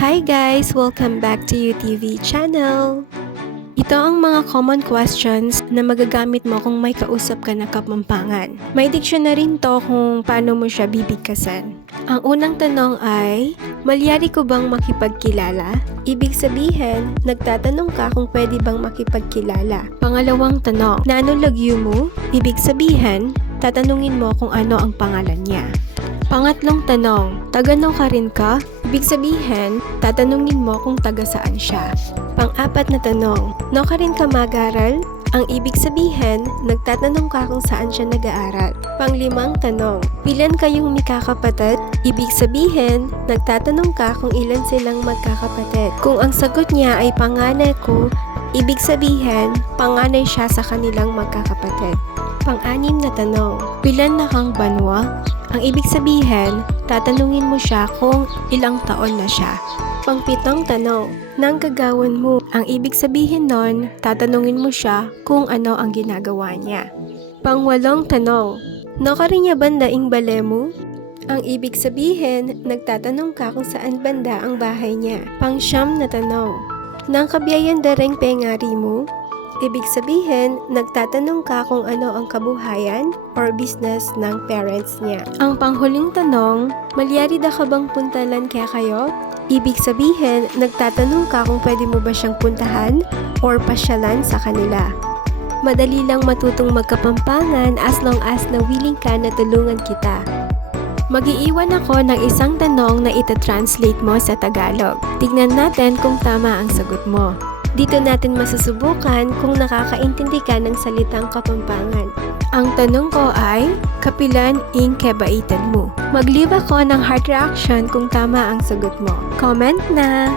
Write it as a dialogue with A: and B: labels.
A: Hi guys! Welcome back to UTV channel! Ito ang mga common questions na magagamit mo kung may kausap ka na kapampangan. May dictionary to kung paano mo siya bibigkasan. Ang unang tanong ay, Malyari ko bang makipagkilala? Ibig sabihin, nagtatanong ka kung pwede bang makipagkilala. Pangalawang tanong, naanolagyo mo? Ibig sabihin, tatanungin mo kung ano ang pangalan niya. Pangatlong tanong, taga-no ka rin ka? Ibig sabihin, tatanungin mo kung taga saan siya. Pang-apat na tanong, no ka rin ka mag-aral? Ang ibig sabihin, nagtatanong ka kung saan siya nag-aaral. Panglimang tanong, ilan kayong magkakapatid? Ibig sabihin, nagtatanong ka kung ilan silang magkakapatid. Kung ang sagot niya ay panganay ko, ibig sabihin, panganay siya sa kanilang magkakapatid. Pang-anim na tanong, ilan na kang banwa? Ang ibig sabihin, tatanungin mo siya kung ilang taon na siya. Pangpitong tanong, nang gagawan mo, ang ibig sabihin nun, tatanungin mo siya kung ano ang ginagawa niya. Pangwalong tanong, nakari niya bandaing bale mo? Ang ibig sabihin, nagtatanong ka kung saan banda ang bahay niya. Pangsyam na tanong, nang kabiyayan dareng pengari mo? Ibig sabihin, nagtatanong ka kung ano ang kabuhayan or business ng parents niya. Ang panghuling tanong, malyari da ka bang puntalan kaya kayo? Ibig sabihin, nagtatanong ka kung pwede mo ba siyang puntahan or pasyalan sa kanila. Madali lang matutong magkapampangan as long as na willing ka na tulungan kita. Magiiwan ako ng isang tanong na ita-translate mo sa Tagalog. Tignan natin kung tama ang sagot mo. Dito natin masusubukan kung nakakaintindi ka ng salitang kapampangan. Ang tanong ko ay, kapilan ing kebaitan mo. Mag-leave ako ng heart reaction kung tama ang sagot mo. Comment na!